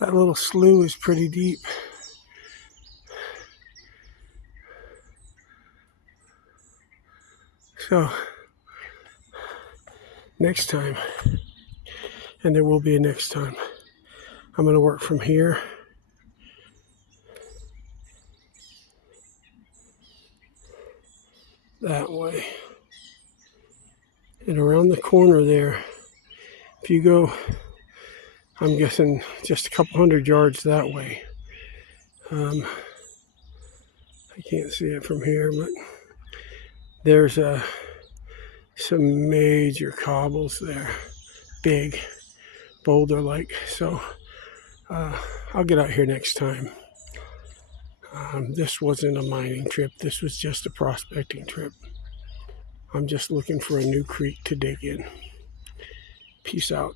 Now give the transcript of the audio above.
That little slough is pretty deep. So next time, and there will be a next time, I'm going to work from here that way. And around the corner there, if you go, I'm guessing just a couple hundred yards that way. I can't see it from here, but there's some major cobbles there, big, boulder-like. So I'll get out here next time. This wasn't a mining trip. This was just a prospecting trip. I'm just looking for a new creek to dig in. Peace out.